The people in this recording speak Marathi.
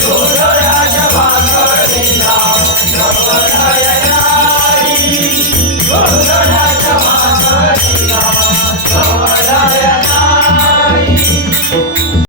ढोल राजा भाकर